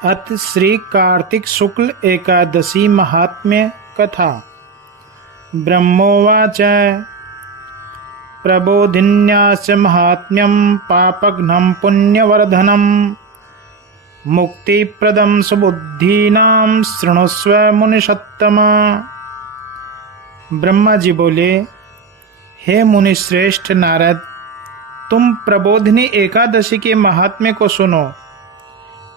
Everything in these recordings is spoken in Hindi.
अथ श्री कार्तिक शुक्ल एकादशी महात्म्य कथा। ब्रह्मोवाच प्रबोधिन्यास्य महात्म्यं पापघ्नं पुण्यवर्धनं मुक्तिप्रदं सुबुद्धीनां शृणुस्व मुनिषत्तमा। ब्रह्मा जी बोले, हे मुनिश्रेष्ठ नारद, तुम प्रबोधिनी एकादशी के महात्म्य को सुनो,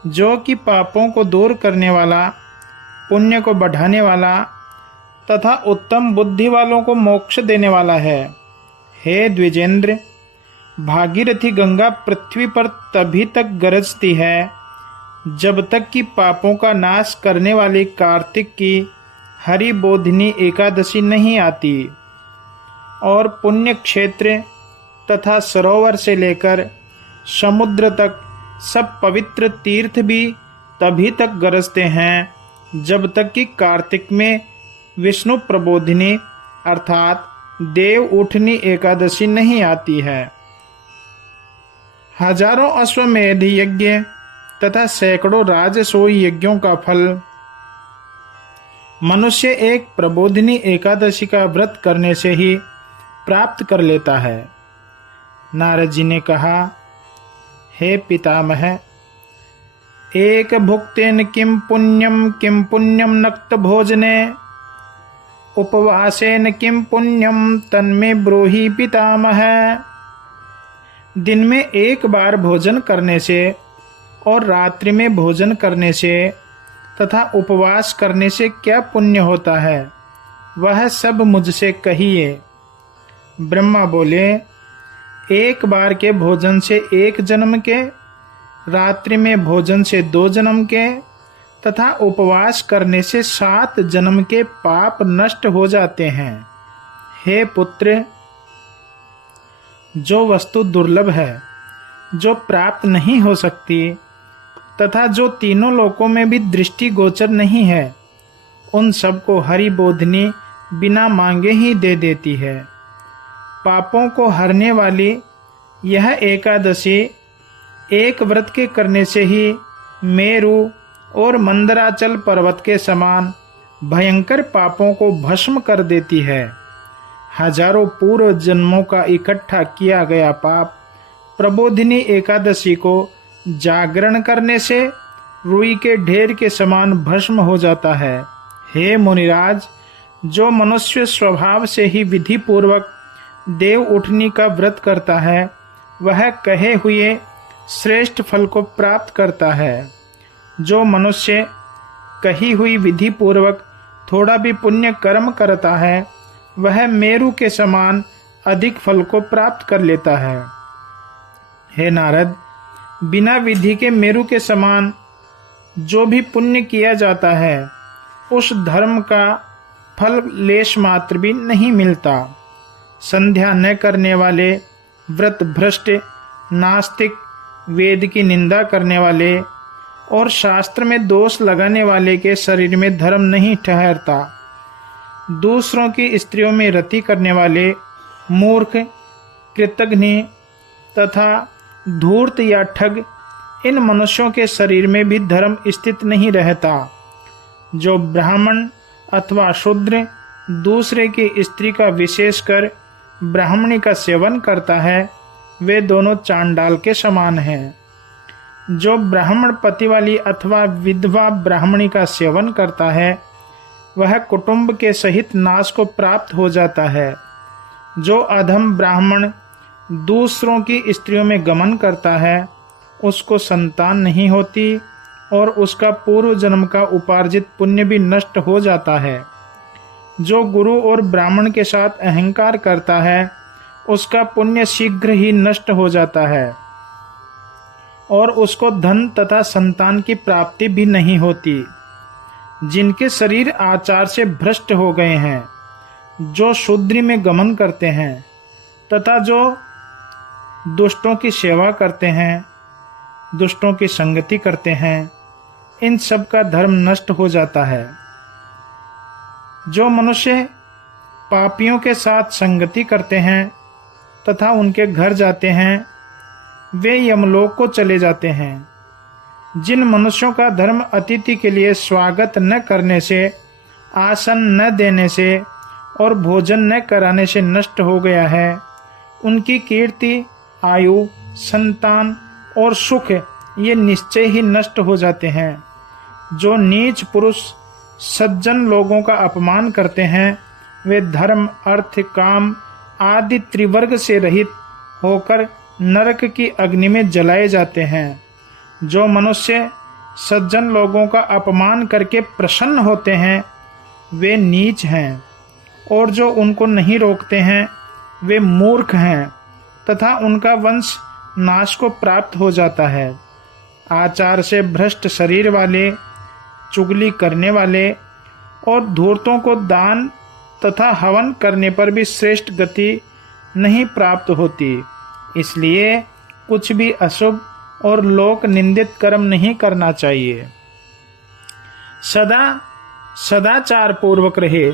जो कि पापों को दूर करने वाला, पुण्य को बढ़ाने वाला तथा उत्तम बुद्धि वालों को मोक्ष देने वाला है। हे द्विजेंद्र, भागीरथी गंगा पृथ्वी पर तभी तक गरजती है जब तक कि पापों का नाश करने वाली कार्तिक की हरि बोधिनी एकादशी नहीं आती, और पुण्य क्षेत्र तथा सरोवर से लेकर समुद्र तक सब पवित्र तीर्थ भी तभी तक गरजते हैं जब तक कि कार्तिक में विष्णु प्रबोधिनी अर्थात देव उठनी एकादशी नहीं आती है। हजारों अश्वमेध यज्ञ तथा सैकड़ों राजसूय यज्ञों का फल मनुष्य एक प्रबोधिनी एकादशी का व्रत करने से ही प्राप्त कर लेता है। नारद जी ने कहा, हे पितामह, एक भुक्तेन किम पुण्यम नक्त भोजने उपवासेन किम पुण्यम तन्मे ब्रूहि पितामह। दिन में एक बार भोजन करने से और रात्रि में भोजन करने से तथा उपवास करने से क्या पुण्य होता है, वह सब मुझसे कहिए। ब्रह्मा बोले, एक बार के भोजन से 1 जन्म के, रात्रि में भोजन से 2 जन्म के तथा उपवास करने से 7 जन्म के पाप नष्ट हो जाते हैं। हे पुत्र, जो वस्तु दुर्लभ है, जो प्राप्त नहीं हो सकती तथा जो तीनों लोकों में भी दृष्टि गोचर नहीं है, उन सबको हरि बोधिनी बिना मांगे ही दे देती है। पापों को हरने वाली यह एकादशी एक व्रत के करने से ही मेरु और मंदराचल पर्वत के समान भयंकर पापों को भस्म कर देती है। हजारों पूर्व जन्मों का इकट्ठा किया गया पाप प्रबोधिनी एकादशी को जागरण करने से रुई के ढेर के समान भस्म हो जाता है। हे मुनिराज, जो मनुष्य स्वभाव से ही विधि पूर्वक देव उठनी का व्रत करता है, वह कहे हुए श्रेष्ठ फल को प्राप्त करता है। जो मनुष्य कही हुई विधि पूर्वक थोड़ा भी पुण्य कर्म करता है, वह मेरु के समान अधिक फल को प्राप्त कर लेता है। हे नारद, बिना विधि के मेरु के समान जो भी पुण्य किया जाता है, उस धर्म का फल लेश मात्र भी नहीं मिलता। संध्या न करने वाले, व्रत भ्रष्ट, नास्तिक, वेद की निंदा करने वाले और शास्त्र में दोष लगाने वाले के शरीर में धर्म नहीं ठहरता। दूसरों की स्त्रियों में रति करने वाले, मूर्ख, कृतघ्न तथा धूर्त या ठग, इन मनुष्यों के शरीर में भी धर्म स्थित नहीं रहता। जो ब्राह्मण अथवा शूद्र दूसरे की स्त्री का विशेषकर ब्राह्मणी का सेवन करता है, वे दोनों चांडाल के समान हैं। जो ब्राह्मण पति वाली अथवा विधवा ब्राह्मणी का सेवन करता है, वह कुटुंब के सहित नाश को प्राप्त हो जाता है। जो अधम ब्राह्मण दूसरों की स्त्रियों में गमन करता है, उसको संतान नहीं होती और उसका पूर्व जन्म का उपार्जित पुण्य भी नष्ट हो जाता है। जो गुरु और ब्राह्मण के साथ अहंकार करता है, उसका पुण्य शीघ्र ही नष्ट हो जाता है और उसको धन तथा संतान की प्राप्ति भी नहीं होती। जिनके शरीर आचार से भ्रष्ट हो गए हैं, जो शूद्री में गमन करते हैं तथा जो दुष्टों की सेवा करते हैं, दुष्टों की संगति करते हैं, इन सब का धर्म नष्ट हो जाता है। जो मनुष्य पापियों के साथ संगति करते हैं तथा उनके घर जाते हैं, वे यमलोक को चले जाते हैं। जिन मनुष्यों का धर्म अतिथि के लिए स्वागत न करने से, आसन न देने से और भोजन न कराने से नष्ट हो गया है, उनकी कीर्ति, आयु, संतान और सुख ये निश्चय ही नष्ट हो जाते हैं। जो नीच पुरुष सज्जन लोगों का अपमान करते हैं, वे धर्म, अर्थ, काम आदि त्रिवर्ग से रहित होकर नरक की अग्नि में जलाए जाते हैं। जो मनुष्य सज्जन लोगों का अपमान करके प्रसन्न होते हैं, वे नीच हैं, और जो उनको नहीं रोकते हैं, वे मूर्ख हैं तथा उनका वंश नाश को प्राप्त हो जाता है। आचार से भ्रष्ट शरीर वाले, चुगली करने वाले और धूर्तों को दान तथा हवन करने पर भी श्रेष्ठ गति नहीं प्राप्त होती। इसलिए कुछ भी अशुभ और लोक निंदित कर्म नहीं करना चाहिए। सदाचार पूर्वक रहे,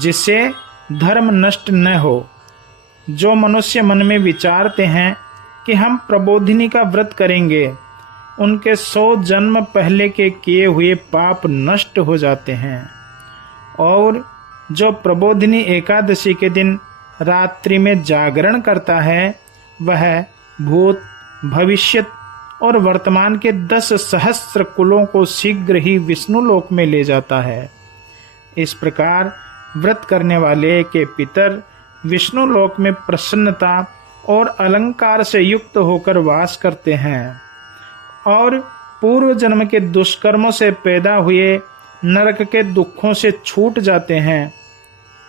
जिससे धर्म नष्ट न हो। जो मनुष्य मन में विचारते हैं कि हम प्रबोधिनी का व्रत करेंगे, उनके 100 जन्म पहले के किए हुए पाप नष्ट हो जाते हैं। और जो प्रबोधिनी एकादशी के दिन रात्रि में जागरण करता है, वह भूत, भविष्यत और वर्तमान के 10 सहस्त्र कुलों को शीघ्र ही विष्णु लोक में ले जाता है। इस प्रकार व्रत करने वाले के पितर विष्णु लोक में प्रसन्नता और अलंकार से युक्त होकर वास करते हैं और पूर्व जन्म के दुष्कर्मों से पैदा हुए नरक के दुखों से छूट जाते हैं।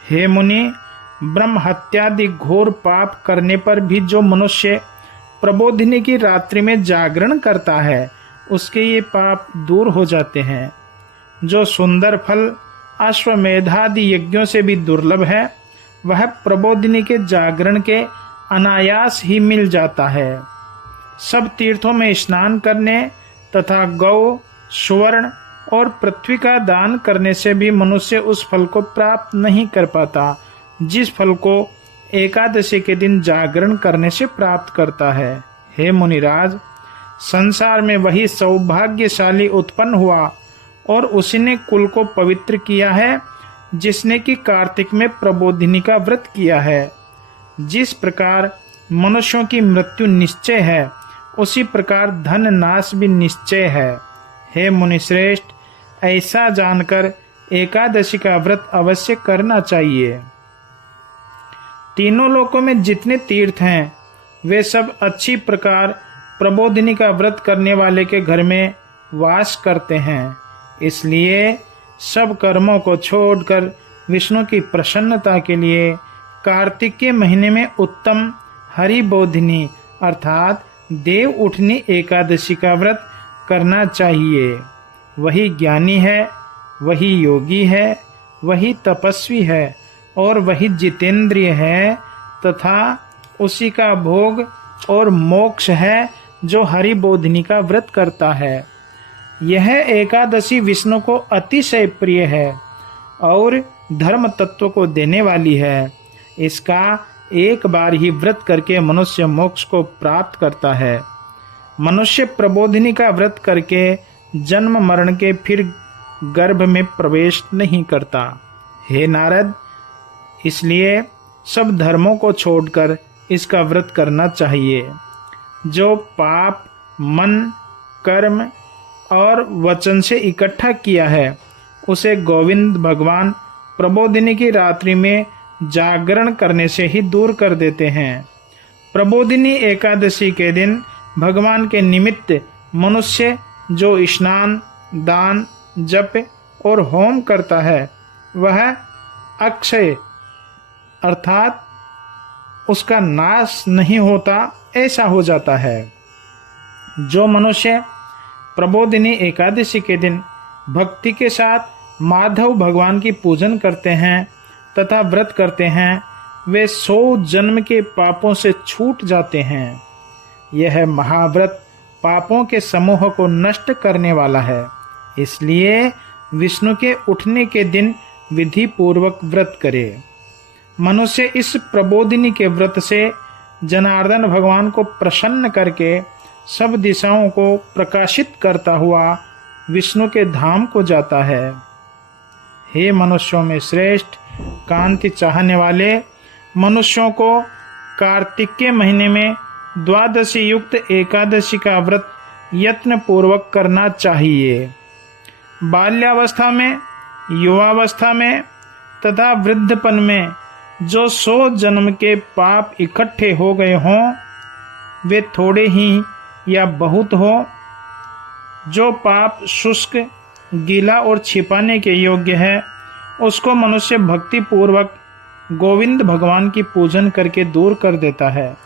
हे मुनि, ब्रह्म हत्यादि घोर पाप करने पर भी जो मनुष्य प्रबोधिनी की रात्रि में जागरण करता है, उसके ये पाप दूर हो जाते हैं। जो सुंदर फल अश्वमेधादि यज्ञों से भी दुर्लभ है, वह प्रबोधिनी के जागरण के अनायास ही मिल जाता है। सब तीर्थों में स्नान करने तथा गौ, सुवर्ण और पृथ्वी का दान करने से भी मनुष्य उस फल को प्राप्त नहीं कर पाता, जिस फल को एकादशी के दिन जागरण करने से प्राप्त करता है। हे मुनिराज, संसार में वही सौभाग्यशाली उत्पन्न हुआ और उसी ने कुल को पवित्र किया है, जिसने कि कार्तिक में प्रबोधिनी का व्रत किया है। जिस प्रकार मनुष्यों की मृत्यु निश्चय है, उसी प्रकार धन नाश भी निश्चय है। हे मुनिश्रेष्ठ, ऐसा जानकर एकादशी का व्रत अवश्य करना चाहिए। तीनों लोकों में जितने तीर्थ हैं, वे सब अच्छी प्रकार प्रबोधिनी का व्रत करने वाले के घर में वास करते हैं। इसलिए सब कर्मों को छोड़कर विष्णु की प्रसन्नता के लिए कार्तिक के महीने में उत्तम हरिबोधिनी अर्थात देव उठनी एकादशी का व्रत करना चाहिए। वही ज्ञानी है, वही योगी है, वही तपस्वी है और वही जितेंद्रिय है तथा उसी का भोग और मोक्ष है जो हरिबोधिनी का व्रत करता है। यह एकादशी विष्णु को अतिशय प्रिय है और धर्म तत्व को देने वाली है। इसका एक बार ही व्रत करके मनुष्य मोक्ष को प्राप्त करता है। मनुष्य प्रबोधिनी का व्रत करके जन्म मरण के फिर गर्भ में प्रवेश नहीं करता। हे नारद, इसलिए सब धर्मों को छोड़कर इसका व्रत करना चाहिए। जो पाप मन, कर्म और वचन से इकट्ठा किया है, उसे गोविंद भगवान प्रबोधिनी की रात्रि में जागरण करने से ही दूर कर देते हैं। प्रबोधिनी एकादशी के दिन भगवान के निमित्त मनुष्य जो स्नान, दान, जप और होम करता है, वह अक्षय अर्थात उसका नाश नहीं होता, ऐसा हो जाता है। जो मनुष्य प्रबोधिनी एकादशी के दिन भक्ति के साथ माधव भगवान की पूजन करते हैं तथा व्रत करते हैं, वे 100 जन्म के पापों से छूट जाते हैं। यह महाव्रत पापों के समूह को नष्ट करने वाला है। इसलिए विष्णु के उठने के दिन विधि पूर्वक व्रत करे। मनुष्य इस प्रबोधिनी के व्रत से जनार्दन भगवान को प्रसन्न करके सब दिशाओं को प्रकाशित करता हुआ विष्णु के धाम को जाता है। हे मनुष्यों में श्रेष्ठ, कांति चाहने वाले मनुष्यों को कार्तिक के महीने में द्वादशी युक्त एकादशी का व्रत यत्न पूर्वक करना चाहिए। बाल्यावस्था में, युवावस्था में तथा वृद्धपन में जो 100 जन्म के पाप इकट्ठे हो गए हों, वे थोड़े ही या बहुत हो, जो पाप शुष्क, गीला और छिपाने के योग्य है, उसको मनुष्य भक्ति पूर्वक गोविंद भगवान की पूजन करके दूर कर देता है।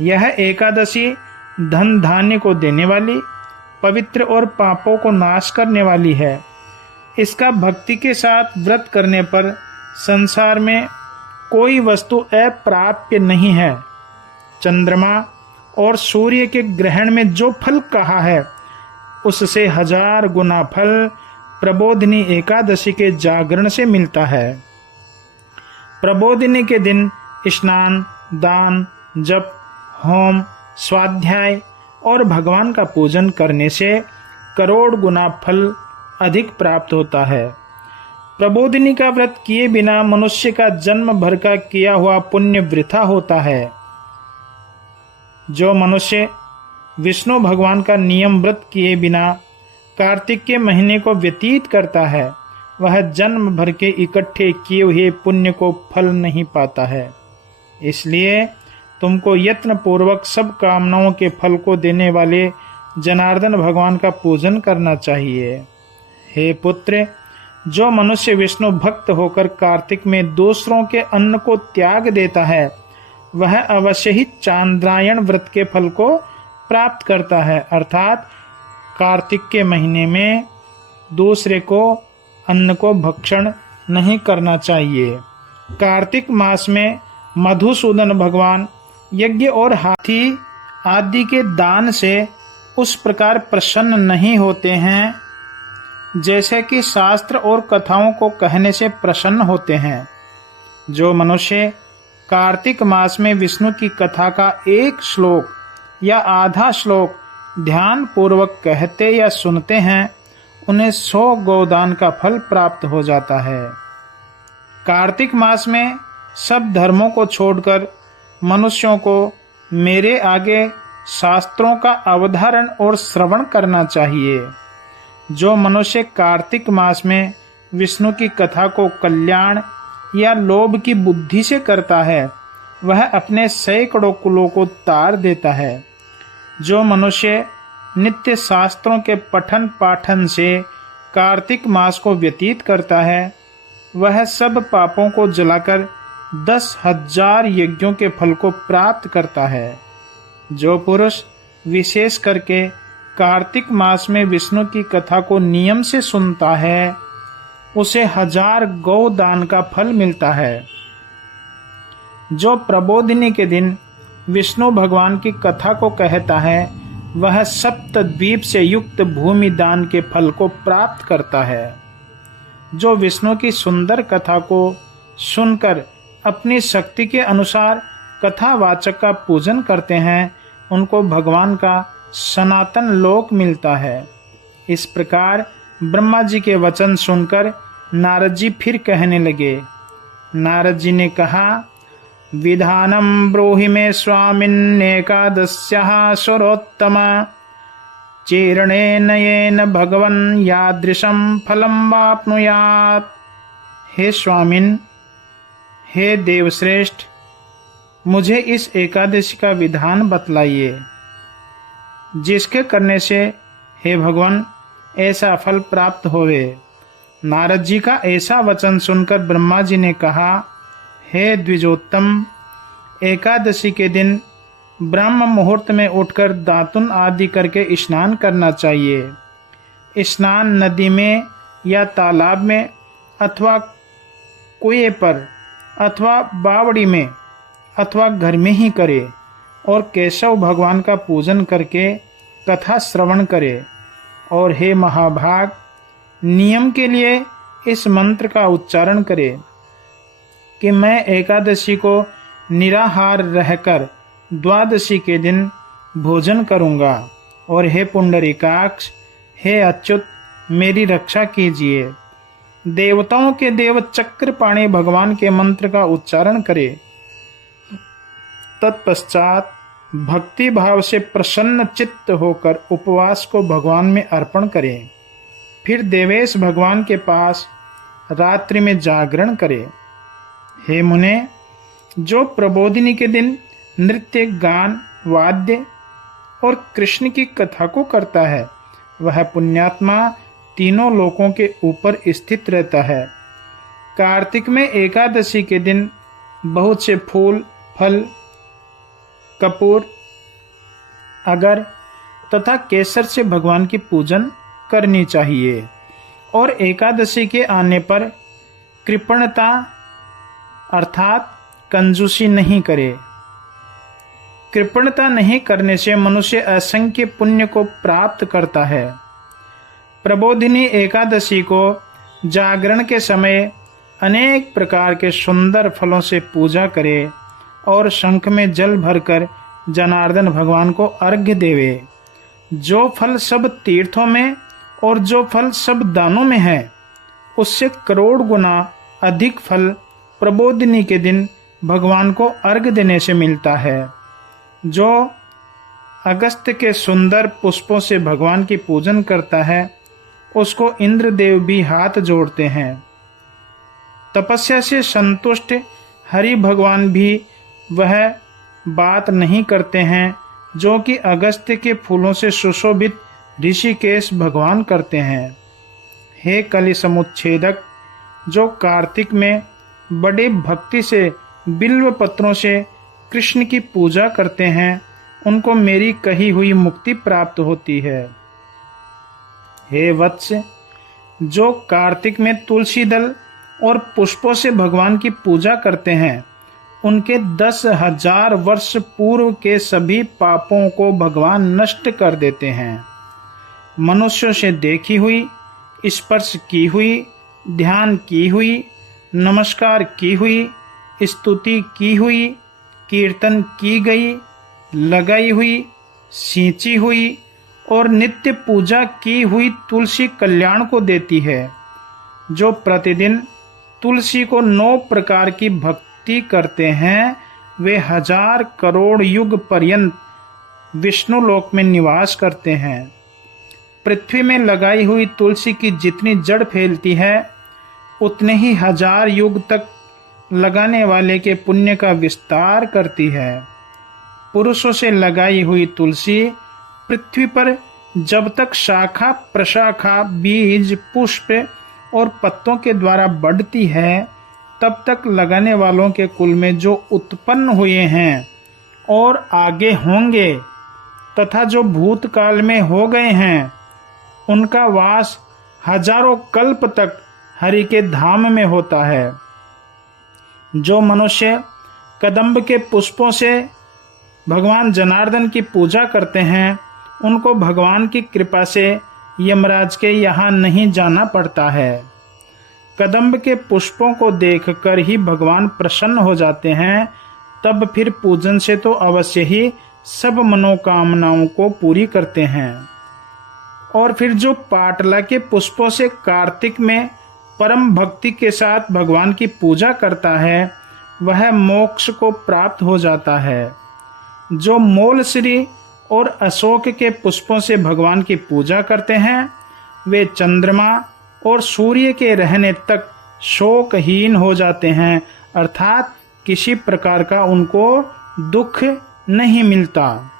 यह एकादशी धन धान्य को देने वाली, पवित्र और पापों को नाश करने वाली है। इसका भक्ति के साथ व्रत करने पर संसार में कोई वस्तु अप्राप्य नहीं है। चंद्रमा और सूर्य के ग्रहण में जो फल कहा है, उससे 1000 गुना फल प्रबोधिनी एकादशी के जागरण से मिलता है। प्रबोधिनी के दिन स्नान, दान, जप, होम, स्वाध्याय और भगवान का पूजन करने से करोड़ गुना फल अधिक प्राप्त होता है। प्रबोधिनी का व्रत किए बिना मनुष्य का जन्म भर का किया हुआ पुण्य वृथा होता है। जो मनुष्य विष्णु भगवान का नियम व्रत किए बिना कार्तिक के महीने को व्यतीत करता है, वह जन्म भर के इकट्ठे किए हुए पुण्य को फल नहीं पाता है। इसलिए तुमको यत्न पूर्वक सब कामनाओं के फल को देने वाले जनार्दन भगवान का पूजन करना चाहिए। हे पुत्र, जो मनुष्य विष्णु भक्त होकर कार्तिक में दूसरों के अन्न को त्याग देता है, वह अवश्य ही चांद्रायण व्रत के फल को प्राप्त करता है। अर्थात कार्तिक के महीने में दूसरे को अन्न को भक्षण नहीं करना चाहिए। कार्तिक मास में मधुसूदन भगवान यज्ञ और हाथी आदि के दान से उस प्रकार प्रसन्न नहीं होते हैं जैसे कि शास्त्र और कथाओं को कहने से प्रसन्न होते हैं। जो मनुष्य कार्तिक मास में विष्णु की कथा का एक श्लोक या आधा श्लोक ध्यान पूर्वक कहते या सुनते हैं, उन्हें 100 गोदान का फल प्राप्त हो जाता है। कार्तिक मास में सब धर्मों को छोड़कर मनुष्यों को मेरे आगे शास्त्रों का अवधारण और श्रवण करना चाहिए। जो मनुष्य कार्तिक मास में विष्णु की कथा को कल्याण या लोभ की बुद्धि से करता है, वह अपने सैकड़ों कुलों को तार देता है। जो मनुष्य नित्य शास्त्रों के पठन पाठन से कार्तिक मास को व्यतीत करता है, वह सब पापों को जलाकर 10,000 यज्ञों के फल को प्राप्त करता है। जो पुरुष विशेष करके कार्तिक मास में विष्णु की कथा को नियम से सुनता है, उसे 1000 गौ दान का फल मिलता है। जो प्रबोधिनी के दिन विष्णु भगवान की कथा को कहता है, वह सप्तद्वीप से युक्त भूमि दान के फल को प्राप्त करता है। जो विष्णु की सुंदर कथा को सुनकर अपनी शक्ति के अनुसार कथावाचक का पूजन करते हैं, उनको भगवान का सनातन लोक मिलता है। इस प्रकार ब्रह्मा जी के वचन सुनकर नारद जी फिर कहने लगे। नारद जी ने कहा, विधानम ब्रूहि मे स्वामिन्नेकादस्याः सुरोत्तमा चीर्णेन येन भगवन् यादृशं फलं वाप्नुयात्। हे स्वामिन, हे देवश्रेष्ठ, मुझे इस एकादशी का विधान बतलाइए, जिसके करने से हे भगवान ऐसा फल प्राप्त होवे। नारद जी का ऐसा वचन सुनकर ब्रह्मा जी ने कहा, हे द्विजोत्तम, एकादशी के दिन ब्रह्म मुहूर्त में उठकर दातुन आदि करके स्नान करना चाहिए। स्नान नदी में या तालाब में अथवा कुएं पर अथवा बावड़ी में अथवा घर में ही करे और केशव भगवान का पूजन करके कथा श्रवण करे। और हे महाभाग, नियम के लिए इस मंत्र का उच्चारण करे कि मैं एकादशी को निराहार रहकर द्वादशी के दिन भोजन करूंगा। और हे पुंडरीकाक्ष, हे अच्युत, मेरी रक्षा कीजिए। देवताओं के देव चक्रपाणी भगवान के मंत्र का उच्चारण करे। तत्पश्चात भक्ति भाव से प्रसन्न चित्त होकर उपवास को भगवान में अर्पण करें। फिर देवेश भगवान के पास रात्रि में जागरण करे। हे मुने, जो प्रबोधिनी के दिन नृत्य, गान, वाद्य और कृष्ण की कथा को करता है, वह पुण्यात्मा तीनों लोकों के ऊपर स्थित रहता है। कार्तिक में एकादशी के दिन बहुत से फूल, फल, कपूर, अगर तथा केसर से भगवान की पूजन करनी चाहिए। और एकादशी के आने पर कृपणता अर्थात कंजूसी नहीं करे। कृपणता नहीं करने से मनुष्य असंख्य पुण्य को प्राप्त करता है। प्रबोधिनी एकादशी को जागरण के समय अनेक प्रकार के सुंदर फलों से पूजा करे और शंख में जल भरकर जनार्दन भगवान को अर्घ्य देवे। जो फल सब तीर्थों में और जो फल सब दानों में है, उससे करोड़ गुना अधिक फल प्रबोधिनी के दिन भगवान को अर्घ्य देने से मिलता है। जो अगस्त के सुंदर पुष्पों से भगवान की पूजन करता है, उसको इंद्रदेव भी हाथ जोड़ते हैं। तपस्या से संतुष्ट हरि भगवान भी वह बात नहीं करते हैं जो कि अगस्त के फूलों से सुशोभित ऋषिकेश भगवान करते हैं। हे कलि समुच्छेदक, जो कार्तिक में बड़े भक्ति से बिल्व पत्रों से कृष्ण की पूजा करते हैं, उनको मेरी कही हुई मुक्ति प्राप्त होती है। हे वत्स, जो कार्तिक में तुलसी दल और पुष्पों से भगवान की पूजा करते हैं, उनके 10,000 वर्ष पूर्व के सभी पापों को भगवान नष्ट कर देते हैं। मनुष्यों से देखी हुई, स्पर्श की हुई, ध्यान की हुई, नमस्कार की हुई, स्तुति की हुई, कीर्तन की गई, लगाई हुई, सींची हुई और नित्य पूजा की हुई तुलसी कल्याण को देती है। जो प्रतिदिन तुलसी को 9 प्रकार की भक्ति करते हैं, वे 1000 करोड़ युग पर्यंत विष्णु लोक में निवास करते हैं। पृथ्वी में लगाई हुई तुलसी की जितनी जड़ फैलती है, उतने ही 1000 युग तक लगाने वाले के पुण्य का विस्तार करती है। पुरुषों से लगाई हुई तुलसी पृथ्वी पर जब तक शाखा, प्रशाखा, बीज, पुष्प और पत्तों के द्वारा बढ़ती है, तब तक लगाने वालों के कुल में जो उत्पन्न हुए हैं और आगे होंगे तथा जो भूतकाल में हो गए हैं, उनका वास हजारों कल्प तक हरि के धाम में होता है। जो मनुष्य कदम्ब के पुष्पों से भगवान जनार्दन की पूजा करते हैं, उनको भगवान की कृपा से यमराज के यहाँ नहीं जाना पड़ता है। कदम्ब के पुष्पों को देखकर ही भगवान प्रसन्न हो जाते हैं। तब फिर पूजन से तो अवश्य ही सब मनोकामनाओं को पूरी करते हैं। और फिर जो पाटला के पुष्पों से कार्तिक में परम भक्ति के साथ भगवान की पूजा करता है, वह मोक्ष को प्राप्त हो जाता है। जो मोलश्री और अशोक के पुष्पों से भगवान की पूजा करते हैं, वे चंद्रमा और सूर्य के रहने तक शोकहीन हो जाते हैं, अर्थात किसी प्रकार का उनको दुख नहीं मिलता।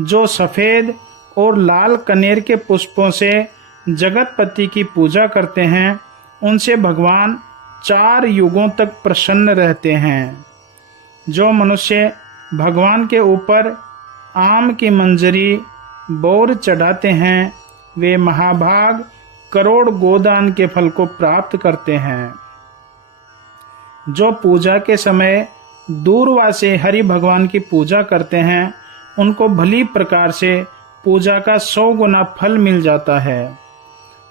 जो सफेद और लाल कनेर के पुष्पों से जगतपति की पूजा करते हैं, उनसे भगवान 4 युगों तक प्रसन्न रहते हैं। जो मनुष्य भगवान के ऊपर आम की मंजरी, बोर चढ़ाते हैं, वे महाभाग करोड़ गोदान के फल को प्राप्त करते हैं। जो पूजा के समय दूरवा से हरि भगवान की पूजा करते हैं, उनको भली प्रकार से पूजा का 100 गुना फल मिल जाता है।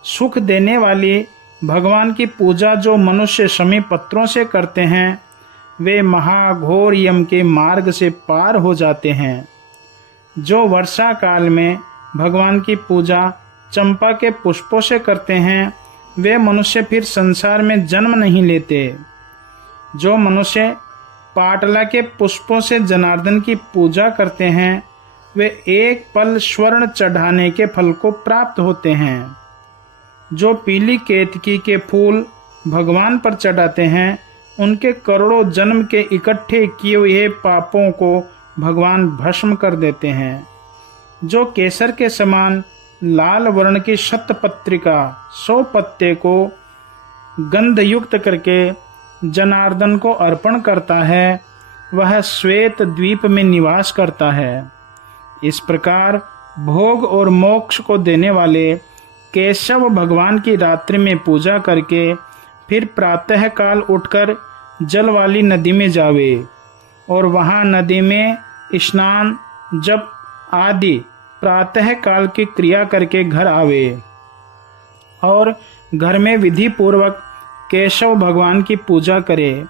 सुख देने वाली भगवान की पूजा जो मनुष्य शमी पत्रों से करते हैं, वे महाघोर यम के मार्ग से पार हो जाते हैं। जो वर्षा काल में भगवान की पूजा चंपा के पुष्पों से करते हैं वे मनुष्य फिर संसार में जन्म नहीं लेते। जो मनुष्य पाटला के पुष्पों से जनार्दन की पूजा करते हैं वे एक पल स्वर्ण चढ़ाने के फल को प्राप्त होते हैं। जो पीली केतकी के फूल भगवान पर चढ़ाते हैं उनके करोड़ों जन्म के इकट्ठे किए हुए पापों को भगवान भस्म कर देते हैं। जो केसर के समान लाल वर्ण की शतपत्रिका 100 पत्ते को गंध युक्त करके जनार्दन को अर्पण करता है वह श्वेत द्वीप में निवास करता है। इस प्रकार भोग और मोक्ष को देने वाले केशव भगवान की रात्रि में पूजा करके फिर प्रातः काल उठकर जल वाली नदी में जावे और वहां नदी में स्नान जप आदि प्रातः काल की क्रिया करके घर आवे और घर में विधि पूर्वक केशव भगवान की पूजा करे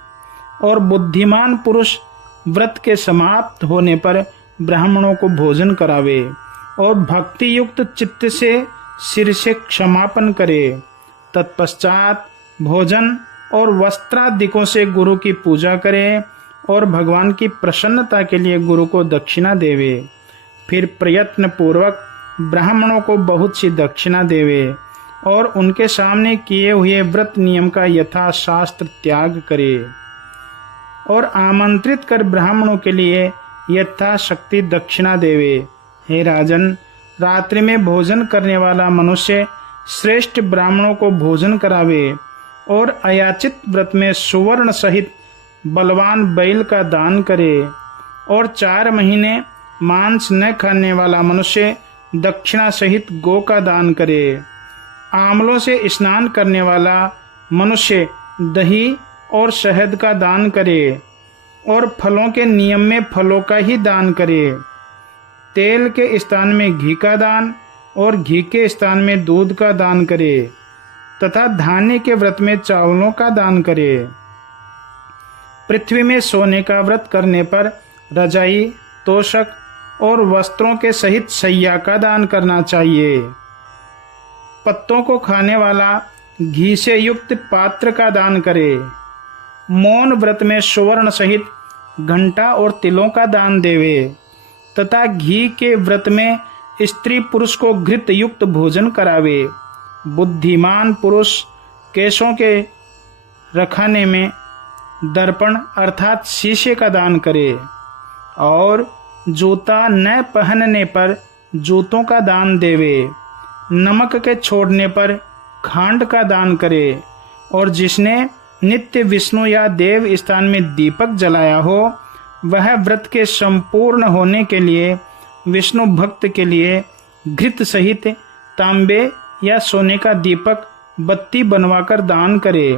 और बुद्धिमान पुरुष व्रत के समाप्त होने पर ब्राह्मणों को भोजन करावे और भक्ति युक्त चित्त से सिर से क्षमापन करे। तत्पश्चात भोजन और वस्त्रादिकों से गुरु की पूजा करे और भगवान की प्रसन्नता के लिए गुरु को दक्षिणा देवे। फिर प्रयत्न पूर्वक ब्राह्मणों को बहुत सी दक्षिणा देवे और उनके सामने किए हुए व्रत नियम का यथाशास्त्र त्याग करे और आमंत्रित कर ब्राह्मणों के लिए यथाशक्ति दक्षिणा देवे। हे राजन, रात्रि में भोजन करने वाला मनुष्य श्रेष्ठ ब्राह्मणों को भोजन करावे और अयाचित व्रत में सुवर्ण सहित बलवान बैल का दान करे और 4 महीने मांस न खाने वाला मनुष्य दक्षिणा सहित गौ का दान करे। आंवलों से स्नान करने वाला मनुष्य दही और शहद का दान करे और फलों के नियम में फलों का ही दान करे। तेल के स्थान में घी का दान और घी के स्थान में दूध का दान करे तथा धान्य के व्रत में चावलों का दान करे। पृथ्वी में सोने का व्रत करने पर रजाई, तोशक और वस्त्रों के सहित शैया का दान करना चाहिए। पत्तों को खाने वाला घी से युक्त पात्र का दान करे। मौन व्रत में सुवर्ण सहित घंटा और तिलों का दान देवे तथा घी के व्रत में स्त्री पुरुष को घृत युक्त भोजन करावे। बुद्धिमान पुरुष केशों के रखने में दर्पण अर्थात शीशे का दान करे और जूता न पहनने पर जूतों का दान देवे। नमक के छोड़ने पर खांड का दान करे और जिसने नित्य विष्णु या देव स्थान में दीपक जलाया हो वह व्रत के संपूर्ण होने के लिए विष्णु भक्त के लिए घृत सहित तांबे या सोने का दीपक बत्ती बनवाकर दान करे।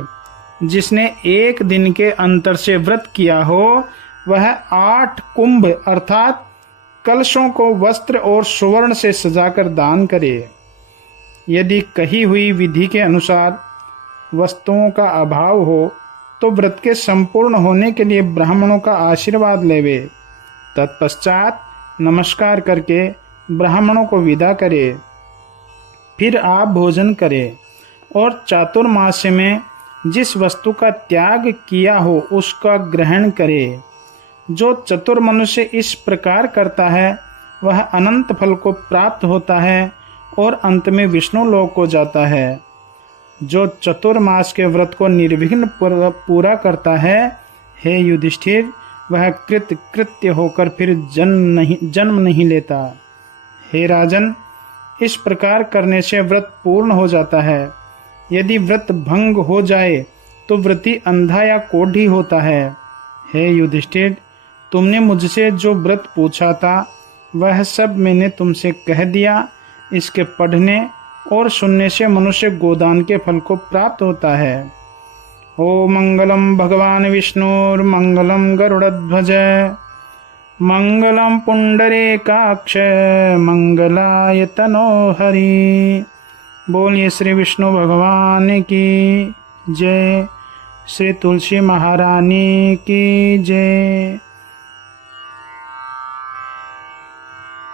जिसने 1 दिन के अंतर से व्रत किया हो वह 8 कुंभ अर्थात कलशों को वस्त्र और सुवर्ण से सजाकर दान करे। यदि कही हुई विधि के अनुसार वस्तुओं का अभाव हो तो व्रत के संपूर्ण होने के लिए ब्राह्मणों का आशीर्वाद लेवे। तत्पश्चात नमस्कार करके ब्राह्मणों को विदा करे। फिर आप भोजन करें और चातुर्मास्य में जिस वस्तु का त्याग किया हो उसका ग्रहण करे। जो चतुर मनुष्य इस प्रकार करता है वह अनंत फल को प्राप्त होता है और अंत में विष्णु लोक को जाता है। जो चतुर्मास के व्रत को निर्विघ्न पूरा करता है, हे युधिष्ठिर, वह कृत्य होकर फिर जन्म नहीं लेता। हे राजन, इस प्रकार करने से व्रत पूर्ण हो जाता है। यदि व्रत भंग हो जाए तो व्रती अंधा या कोढ़ी होता है। हे युधिष्ठिर, तुमने मुझसे जो व्रत पूछा था वह सब मैंने तुमसे कह दिया। इसके पढ़ने और सुनने से मनुष्य गोदान के फल को प्राप्त होता है। ओ मंगलम भगवान विष्णुर्मंगलम गरुड़ध्वज मंगलम पुंडरीकाक्ष मंगलाय तनो हरि। बोलिए श्री विष्णु भगवान की जय। श्री तुलसी महारानी की जय।